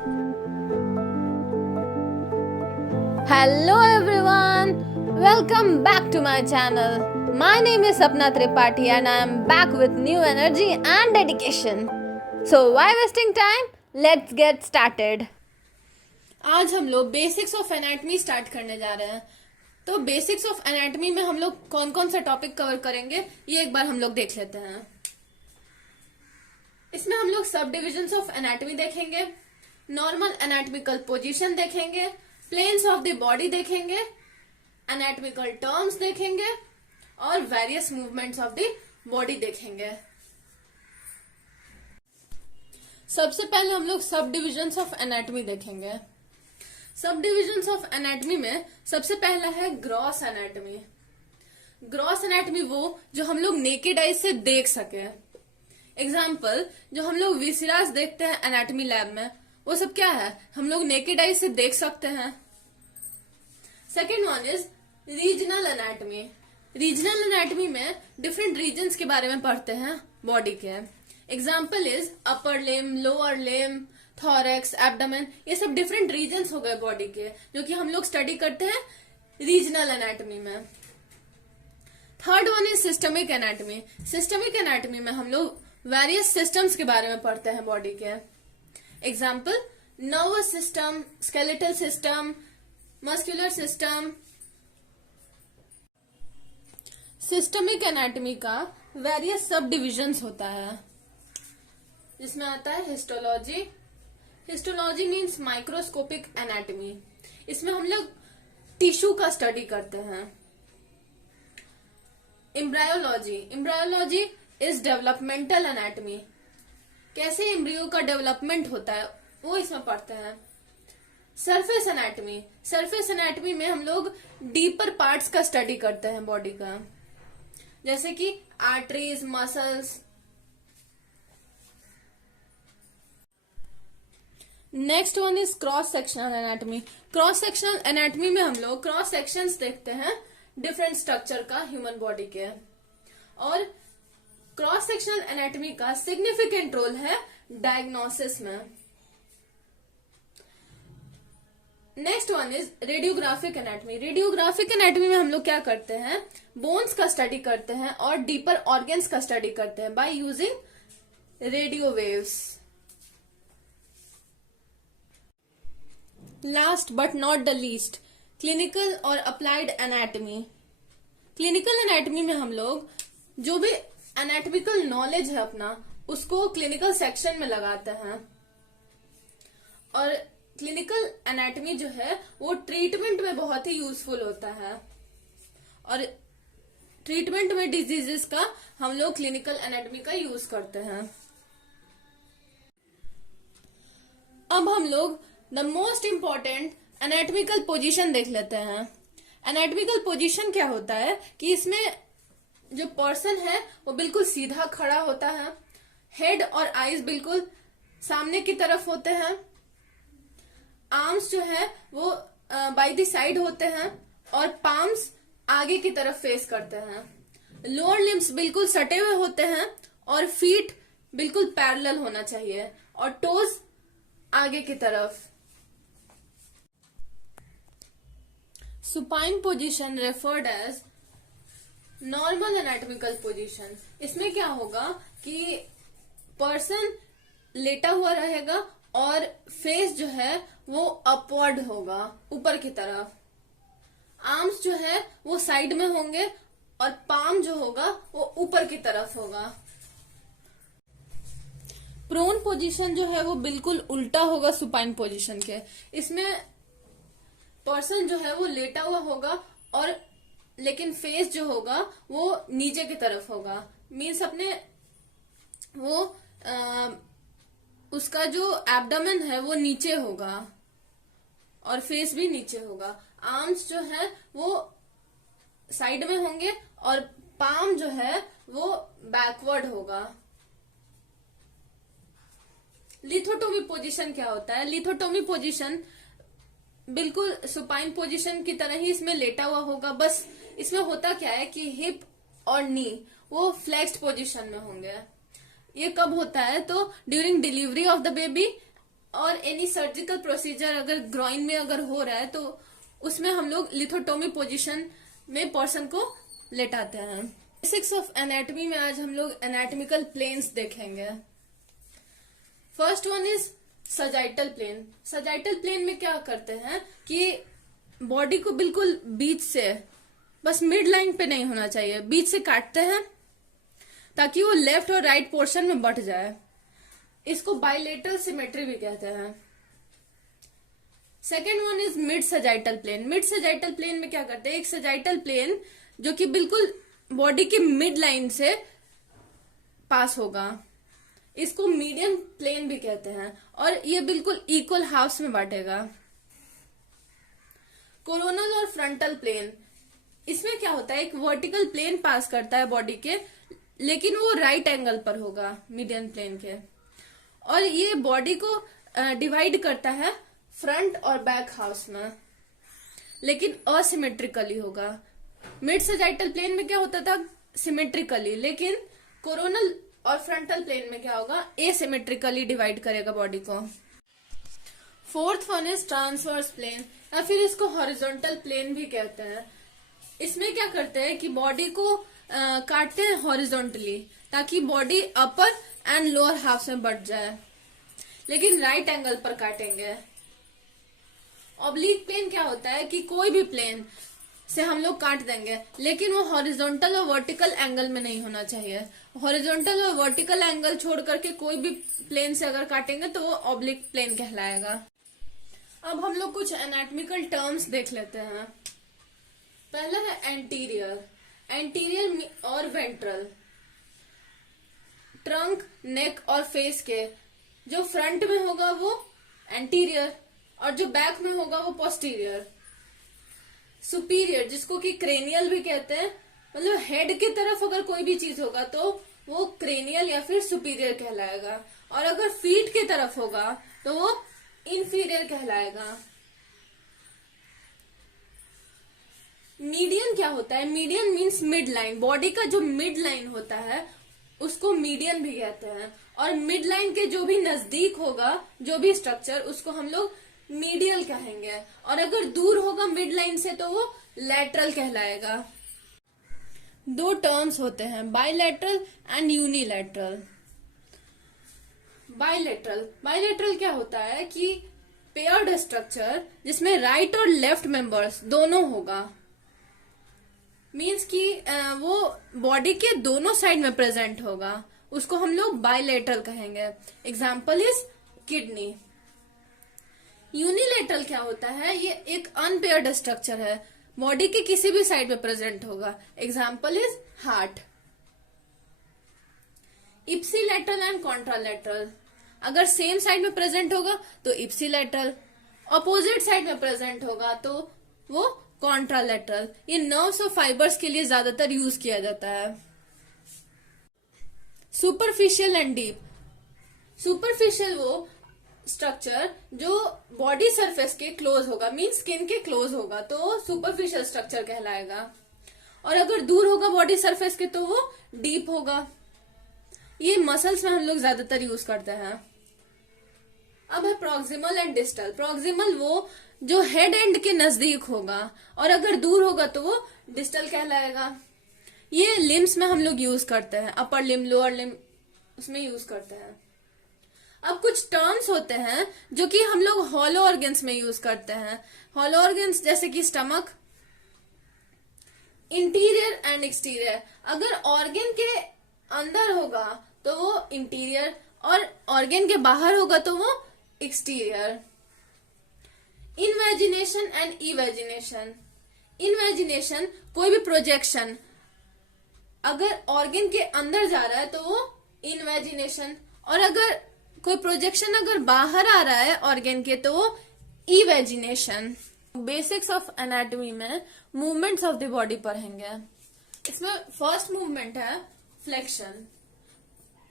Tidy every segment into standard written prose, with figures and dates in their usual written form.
Hello everyone, welcome back to my channel. My name is Sapna Tripathi and I am back with new energy and dedication. So why wasting time? Let's get started. आज हम लोग basics of anatomy start करने जा रहे हैं। तो basics of anatomy में हम लोग कौन कौन सा टॉपिक कवर करेंगे ये एक बार हम लोग देख लेते हैं। इसमें हम लोग सब डिविजन्स ऑफ एनाटमी देखेंगे, नॉर्मल एनाटमिकल पोजीशन देखेंगे, प्लेन्स ऑफ द बॉडी देखेंगे, एनाटमिकल टर्म्स देखेंगे और various movements of the body देखेंगे। सबसे पहले हम लोग सब डिविजन्स ऑफ एनाटमी देखेंगे। सब डिविजन्स ऑफ एनाटमी में सबसे पहला है ग्रॉस एनाटमी। ग्रॉस एनाटमी वो जो हम लोग नेकेड आइज से देख सके। एग्जाम्पल, जो हम लोग विसरास देखते हैं एनाटमी लैब में, वो सब क्या है, हम लोग नेकेड आइज से देख सकते हैं। Second one is regional anatomy. Regional anatomy में डिफरेंट रीजन्स के बारे में पढ़ते हैं बॉडी के। Example is upper limb, lower limb, thorax, abdomen, ये सब डिफरेंट रीजन्स हो गए बॉडी के जो कि हम लोग स्टडी करते हैं रीजनल एनाटमी में। Third one is systemic anatomy. Systemic anatomy में हम लोग वेरियस सिस्टम्स के बारे में पढ़ते हैं बॉडी के। Example, nervous system, skeletal system, muscular system. Systemic anatomy का वेरियस सब डिविजन्स होता है, जिसमें आता है histology. Histology means microscopic anatomy. इसमें हम लोग टिश्यू का स्टडी करते हैं। Embryology. Embryology is developmental anatomy. कैसे एम्ब्रियो का डेवलपमेंट होता है वो इसमें पढ़ते हैं। Surface anatomy. सरफेस एनाटमी में हम लोग डीपर पार्ट्स का स्टडी करते हैं बॉडी का, जैसे कि arteries, muscles. Next one is cross sectional anatomy. Cross sectional anatomy में हम लोग क्रॉस सेक्शंस देखते हैं डिफरेंट स्ट्रक्चर का ह्यूमन बॉडी के, और क्रॉस सेक्शनल एनाटमी का सिग्निफिकेंट रोल है डायग्नोसिस में। Next one is radiographic anatomy. Radiographic anatomy में हम लोग क्या करते हैं, बोन्स का स्टडी करते हैं और डीपर ऑर्गन्स का स्टडी करते हैं by using radio waves. Last but not the least, clinical और अप्लाइड एनाटमी। क्लिनिकल एनाटमी में हम लोग जो भी एनाटमिकल नॉलेज है अपना, उसको क्लिनिकल सेक्शन में लगाते हैं। और क्लिनिकल एनाटमी जो है वो ट्रीटमेंट में बहुत ही यूजफुल होता है, और ट्रीटमेंट में डिजीजेस का हम लोग क्लिनिकल एनाटमी का यूज करते हैं। अब हम लोग the most important anatomical position देख लेते हैं। एनाटमिकल पोजीशन क्या होता है कि इसमें जो पर्सन है वो बिल्कुल सीधा खड़ा होता है, हेड और आईज बिल्कुल सामने की तरफ होते हैं, आर्म्स जो है वो बाय द साइड होते हैं और पाम्स आगे की तरफ फेस करते हैं, लोअर लिम्स बिल्कुल सटे हुए होते हैं और फीट बिल्कुल पैरेलल होना चाहिए और टोज आगे की तरफ। Supine position referred as normal anatomical position. इसमें क्या होगा कि पर्सन लेटा हुआ रहेगा और फेस जो है वो अपवर्ड होगा, ऊपर की तरफ। आर्म्स जो है वो साइड में होंगे और पाम जो होगा वो ऊपर की तरफ होगा। प्रोन पोजीशन जो है वो बिल्कुल उल्टा होगा सुपाइन पोजीशन के। इसमें पर्सन जो है वो लेटा हुआ होगा और लेकिन फेस जो होगा वो नीचे की तरफ होगा। मीन्स अपने वो उसका जो एब्डोमेन है वो नीचे होगा और फेस भी नीचे होगा। आर्म्स जो है वो साइड में होंगे और पाम जो है वो बैकवर्ड होगा। लिथोटोमी पोजीशन क्या होता है? लिथोटोमी पोजीशन बिल्कुल सुपाइन पोजीशन की तरह ही इसमें लेटा हुआ होगा, बस इसमें होता क्या है कि हिप और नी वो फ्लेक्स्ड पोजीशन में होंगे। ये कब होता है? तो during delivery of the baby और एनी सर्जिकल प्रोसीजर अगर ग्रॉइन में अगर हो रहा है तो उसमें हम लोग लिथोटोमी पोजीशन में पर्सन को लेटाते हैं। बेसिक्स ऑफ एनाटॉमी में आज हम लोग एनाटॉमिकल प्लेन्स देखेंगे। First one is sagittal plane. Sagittal plane में क्या करते हैं कि बॉडी को बिल्कुल बीच से, बस मिड लाइन पे नहीं होना चाहिए, बीच से काटते हैं ताकि वो लेफ्ट और राइट पोर्शन में बट जाए। इसको बाइलेटरल सिमेट्री भी कहते हैं। Second one is mid sagittal plane. Mid sagittal plane में क्या करते हैं, एक सजाइटल प्लेन जो कि बिल्कुल बॉडी के मिड लाइन से पास होगा, इसको मीडियम प्लेन भी कहते हैं, और ये बिल्कुल इक्वल हाफ्स में बांटेगा। कोरोनल और फ्रंटल प्लेन, इसमें क्या होता है, एक वर्टिकल प्लेन पास करता है बॉडी के, लेकिन वो राइट एंगल पर होगा मीडियन प्लेन के, और ये बॉडी को डिवाइड करता है फ्रंट और बैक हाउस में, लेकिन असिमेट्रिकली होगा। मिड सजाइटल प्लेन में क्या होता था, सिमेट्रिकली, लेकिन कोरोनल और फ्रंटल प्लेन में क्या होगा, एसिमेट्रिकली डिवाइड करेगा बॉडी को। Fourth one is transverse plane, या फिर इसको हॉरिजॉन्टल प्लेन भी कहते हैं। इसमें क्या करते हैं कि बॉडी को काटते हैं हॉरिजॉन्टली ताकि body upper and lower half में बढ़ जाए, लेकिन राइट एंगल पर काटेंगे। ऑब्लिक प्लेन क्या होता है कि कोई भी प्लेन से हम लोग काट देंगे, लेकिन वो हॉरिजॉन्टल और वर्टिकल एंगल में नहीं होना चाहिए। हॉरिजॉन्टल और वर्टिकल एंगल छोड़ करके कोई भी प्लेन से अगर काटेंगे तो वो ऑब्लिक प्लेन कहलाएगा। अब हम लोग कुछ एनाटॉमिकल टर्म्स देख लेते हैं। पहला है एंटीरियर। एंटीरियर और वेंट्रल, ट्रंक, नेक और फेस के जो फ्रंट में होगा वो एंटीरियर, और जो बैक में होगा वो पोस्टीरियर। सुपीरियर, जिसको कि क्रेनियल भी कहते हैं, मतलब हेड की तरफ अगर कोई भी चीज होगा तो वो क्रेनियल या फिर सुपीरियर कहलाएगा, और अगर फीट की तरफ होगा तो वो इंफीरियर कहलाएगा। मीडियन क्या होता है, median means mid line, body का जो मिड लाइन होता है उसको मीडियन भी कहते हैं, और मिड लाइन के जो भी नजदीक होगा जो भी स्ट्रक्चर उसको हम लोग मीडियल कहेंगे, और अगर दूर होगा मिड लाइन से तो वो लैटरल कहलाएगा। दो टर्म्स होते हैं, बाइलेटरल एंड यूनिलैटरल। बाइलेटरल क्या होता है कि पेयर्ड स्ट्रक्चर जिसमें राइट और लेफ्ट मेंबर्स दोनों होगा, मीन्स कि वो बॉडी के दोनों साइड में प्रेजेंट होगा, उसको हम लोग बाइलेटरल कहेंगे। Example is kidney. यूनिलेटरल क्या होता है, ये एक अनपेयर्ड स्ट्रक्चर है, बॉडी के किसी भी साइड में प्रेजेंट होगा। Example is heart. Ipsilateral and contralateral, अगर सेम साइड में प्रेजेंट होगा तो इप्सिलेटरल, अपोजिट साइड में प्रेजेंट होगा तो वो कॉन्ट्रालेटरल। ये नर्व्स और फाइबर्स के लिए ज्यादातर यूज किया जाता है। Superficial and deep. सुपरफिशियल वो स्ट्रक्चर जो बॉडी सरफेस के क्लोज होगा, मीन स्किन के क्लोज होगा, तो सुपरफिशियल स्ट्रक्चर कहलाएगा, और अगर दूर होगा बॉडी सरफेस के तो वो डीप होगा। ये मसल्स में हम लोग ज्यादातर यूज करते हैं। अब है प्रॉक्सिमल एंड डिस्टल। प्रॉक्सिमल वो जो हेड एंड के नजदीक होगा, और अगर दूर होगा तो वो डिस्टल कहलाएगा। ये लिम्स में हम लोग यूज करते हैं, अपर लिम, लोअर लिम, उसमें यूज करते हैं। अब कुछ टर्म्स होते हैं जो कि हम लोग हॉलो ऑर्गन्स में यूज करते हैं। हॉलो ऑर्गन्स जैसे कि स्टमक, इंटीरियर एंड एक्सटीरियर। अगर ऑर्गन के अंदर होगा तो वो इंटीरियर, और ऑर्गन के बाहर होगा तो वो exterior. Invagination and evagination. Invagination कोई भी प्रोजेक्शन अगर ऑर्गन के अंदर जा रहा है तो वो इनवेजिनेशन, और अगर कोई प्रोजेक्शन अगर बाहर आ रहा है ऑर्गन के तो वो इवेजिनेशन। बेसिक्स ऑफ एनाटॉमी में मूवमेंट्स ऑफ द बॉडी पढ़ेंगे। इसमें फर्स्ट मूवमेंट है फ्लेक्शन।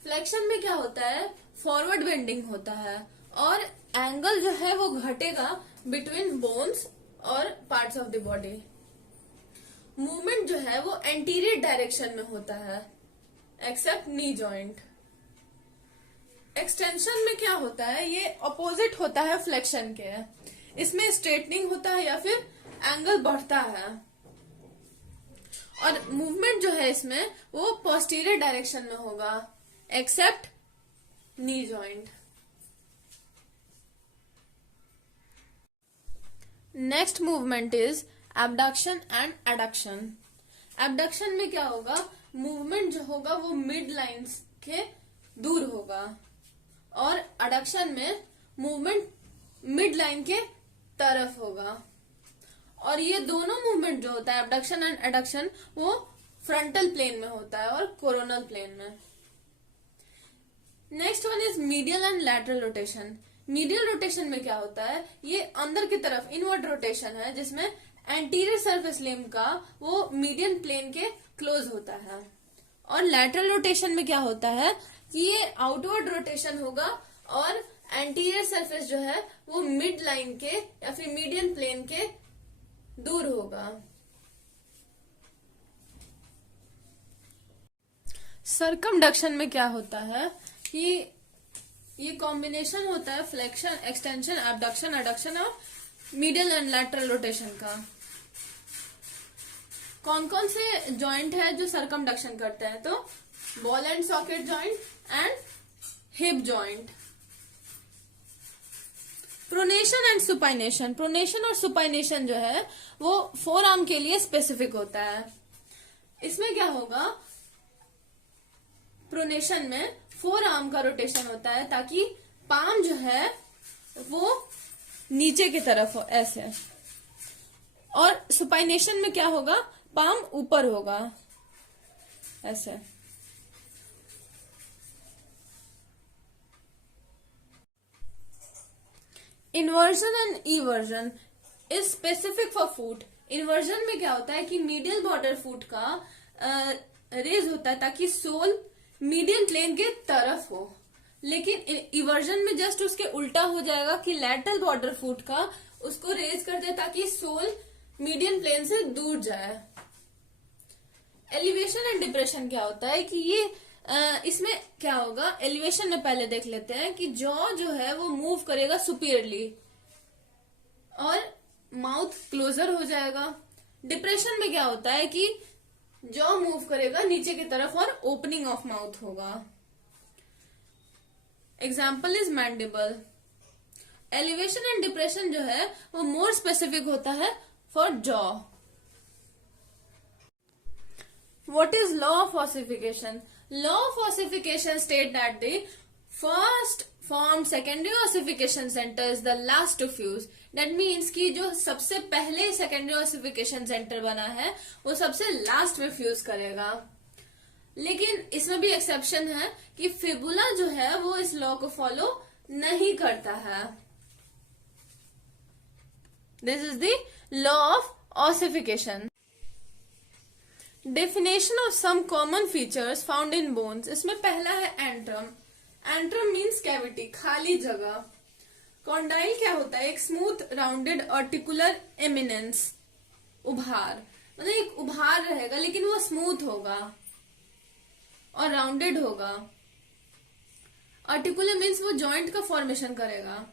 फ्लेक्शन में क्या होता है, फॉरवर्ड बेंडिंग होता है, और एंगल जो है वो घटेगा बिटवीन बोन्स और parts of the body. Movement जो है वो एंटीरियर डायरेक्शन में होता है, एक्सेप्ट नी जॉइंट। एक्सटेंशन में क्या होता है, ये अपोजिट होता है फ्लेक्शन के। इसमें स्ट्रेटनिंग होता है या फिर एंगल बढ़ता है, और मूवमेंट जो है इसमें वो पोस्टीरियर डायरेक्शन में होगा except knee joint. Next movement is abduction and adduction. Abduction में क्या होगा, मूवमेंट जो होगा वो मिड लाइंस के दूर होगा, और एडक्शन में मूवमेंट मिड लाइन के तरफ होगा। और ये दोनों मूवमेंट जो होता है एबडक्शन एंड एडक्शन वो फ्रंटल प्लेन में होता है और कोरोनल प्लेन में। Next one is medial and lateral rotation. Medial rotation में क्या होता है, ये अंदर की तरफ इनवर्ड रोटेशन है, जिसमें एंटीरियर सरफेस लिम्ब का वो मीडियन प्लेन के क्लोज होता है। और लैटरल रोटेशन में क्या होता है कि ये आउटवर्ड रोटेशन होगा, और एंटीरियर सरफेस जो है वो मिड लाइन के या फिर मीडियन प्लेन के दूर होगा। सर्कमडक्शन में क्या होता है कि ये कॉम्बिनेशन होता है फ्लेक्शन, एक्सटेंशन, एबडक्शन, एडक्शन और मीडियल एंड लैटरल रोटेशन का। कौन कौन से जॉइंट है जो सर्कमडक्शन करते हैं, तो ball and socket joint and hip joint. Pronation and supination. Pronation और सुपाइनेशन जो है वो फोर आर्म के लिए स्पेसिफिक होता है। इसमें क्या होगा, प्रोनेशन में फोर आर्म का रोटेशन होता है ताकि पाम जो है वो नीचे की तरफ हो ऐसे, और सुपाइनेशन में क्या होगा, पाम ऊपर होगा ऐसे। Inversion and eversion is specific for foot. Inversion में क्या होता है कि मीडियल बॉर्डर फुट का रेज होता है ताकि सोल मीडियन प्लेन के तरफ हो, लेकिन इवर्जन में जस्ट उसके उल्टा हो जाएगा कि लैटरल बॉर्डर फुट का उसको रेज कर दे ताकि सोल मीडियन प्लेन से दूर जाए। एलिवेशन एंड डिप्रेशन क्या होता है कि ये इसमें क्या होगा, एलिवेशन में पहले देख लेते हैं कि जॉ जो है वो मूव करेगा सुपीरियरली और माउथ क्लोजर हो जाएगा। डिप्रेशन में क्या होता है कि जॉ मूव करेगा नीचे की तरफ और ओपनिंग ऑफ माउथ होगा। Example is mandible. Elevation and depression जो है वो मोर स्पेसिफिक होता है for jaw. What is law of ossification? Law of ossification state that the first formed secondary ossification center is the last to fuse. That means कि जो सबसे पहले secondary ossification center बना है वो सबसे लास्ट में फ्यूज करेगा। लेकिन इसमें भी एक्सेप्शन है कि फिबुला जो है वो इस लॉ को फॉलो नहीं करता है। This is the law of ossification. Definition of some common features found in bones. इसमें पहला है एंट्रम। एंट्रम मीन्स कैविटी, खाली जगह। कॉन्डाइल क्या होता है, एक स्मूथ राउंडेड आर्टिकुलर एमिनेंस, उभार, मतलब एक उभार रहेगा लेकिन वो स्मूथ होगा और राउंडेड होगा। आर्टिकुलर मीन्स वो जॉइंट का फॉर्मेशन करेगा।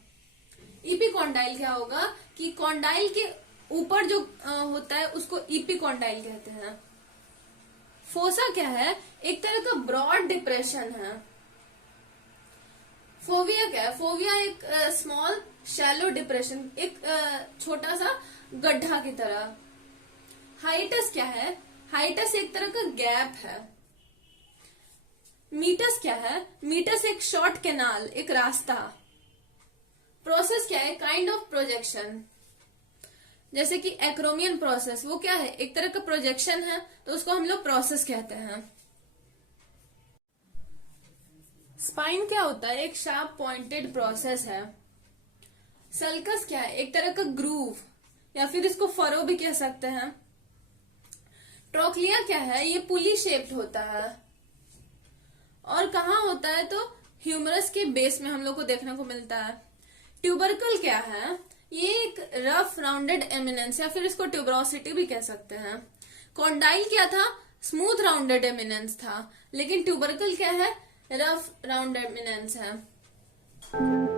इपीकॉन्डाइल क्या होगा कि कॉन्डाइल के ऊपर जो होता है उसको इपीकॉन्डाइल कहते हैं। फोसा क्या है, एक तरह का ब्रॉड डिप्रेशन है। फोविया क्या है, फोविया एक स्मॉल शैलो डिप्रेशन, एक छोटा सा गड्ढा की तरह। हाइटस क्या है, हाइटस एक तरह का गैप है। मीटस क्या है, मीटस एक शॉर्ट कैनाल, एक रास्ता। प्रोसेस क्या है, काइंड ऑफ प्रोजेक्शन। जैसे कि एक्रोमियन प्रोसेस, वो क्या है, एक तरह का प्रोजेक्शन है तो उसको हम लोग प्रोसेस कहते हैं। स्पाइन क्या होता है, एक शार्प पॉइंटेड प्रोसेस है। सल्कस क्या है, एक तरह का ग्रूव या फिर इसको फरो भी कह सकते हैं। ट्रोक्लिया क्या है, ये पुली शेप्ड होता है और कहाँ होता है तो ह्यूमरस के बेस में हम लोग को देखने को मिलता है। ट्यूबरकल क्या है, ये एक रफ राउंडेड एमिनेंस या फिर इसको ट्यूबरोसिटी भी कह सकते हैं। कॉन्डाइल क्या था, स्मूथ राउंडेड एमिनेंस था, लेकिन ट्यूबरकल क्या है, रफ राउंडेड एमिनेंस है। मच।